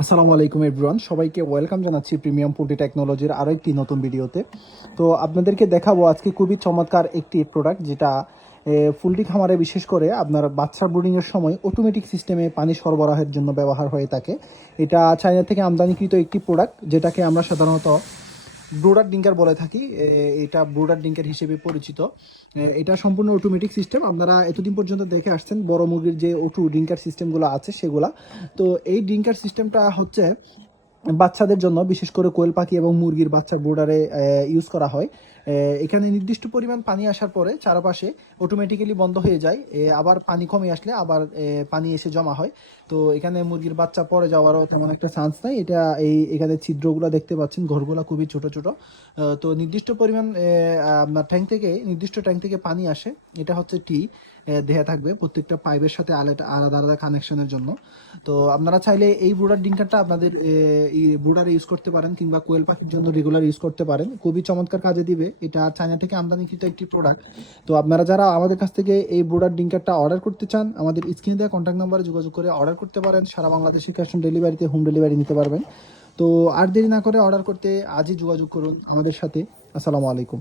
আসসালামু আলাইকুম এভরিওয়ান, সবাইকে ওয়েলকাম জানাচ্ছি প্রিমিয়াম পোল্ট্রি টেকনোলজির আরও একটি নতুন ভিডিওতে। তো আপনাদেরকে দেখাবো আজকে খুবই চমৎকার একটি প্রোডাক্ট, যেটা পোল্ট্রি খামারে বিশেষ করে আপনার বাচ্চা ব্রুডিংয়ের সময় অটোমেটিক সিস্টেমে পানি সরবরাহের জন্য ব্যবহার হয়ে থাকে। এটা চায়না থেকে আমদানিকৃত একটি প্রোডাক্ট, যেটাকে আমরা সাধারণত ব্রুডার ডিঙ্কার বলে থাকি। এটা ব্রুডার ডিঙ্কার হিসেবে পরিচিত। এটা সম্পূর্ণ অটোমেটিক সিস্টেম। আপনারা এতদিন পর্যন্ত দেখে আসছেন বড় মুরগির যে অটো ডিঙ্কার সিস্টেমগুলো আছে সেগুলা। তো এই ডিঙ্কার সিস্টেমটা হচ্ছে বাচ্চাদের জন্য, বিশেষ করে কোয়েল পাখি এবং মুরগির বাচ্চা ব্রুডারে ইউজ করা হয়। এখানে নির্দিষ্ট পরিমাণ পানি আসার পরে চারপাশে অটোমেটিক্যালি বন্ধ হয়ে যায়। আবার পানি কমে আসলে আবার পানি এসে জমা হয়। তো এখানে মুরগির বাচ্চা পড়ে যাওয়ারও তেমন একটা চান্স নাই। এটা এখানে ছিদ্রগুলো দেখতে পাচ্ছেন, ঘরগুলো খুবই ছোট ছোট। তো নির্দিষ্ট পরিমাণ আপনার নির্দিষ্ট ট্যাঙ্ক থেকে পানি আসে। এটা হচ্ছে দেয়া থাকবে প্রত্যেকটা পাইপের সাথে আলাদা আলাদা আলাদা কানেকশনের জন্য। তো আপনারা চাইলে এই ব্রুডার ডিঙ্কারটা আপনাদের ব্রুডারে ইউজ করতে পারেন, কিংবা কোয়েল পাখির জন্য রেগুলার ইউজ করতে পারেন। খুবই চমৎকার কাজে দিবে। এটা চায়না থেকে আমদানিকৃত একটি প্রোডাক্ট। তো আপনারা যারা আমাদের কাছ থেকে এই ব্রুডার ডিঙ্কারটা অর্ডার করতে চান, আমাদের স্ক্রিনে দেওয়া কন্ট্যাক্ট নাম্বারে যোগাযোগ করে অর্ডার করতে পারেন। সারা বাংলাদেশে ক্যাশ অন ডেলিভারিতে হোম ডেলিভারি নিতে পারবেন। তো আর দেরি না করে অর্ডার করতে আজই যোগাযোগ করুন আমাদের সাথে। আসসালামু আলাইকুম।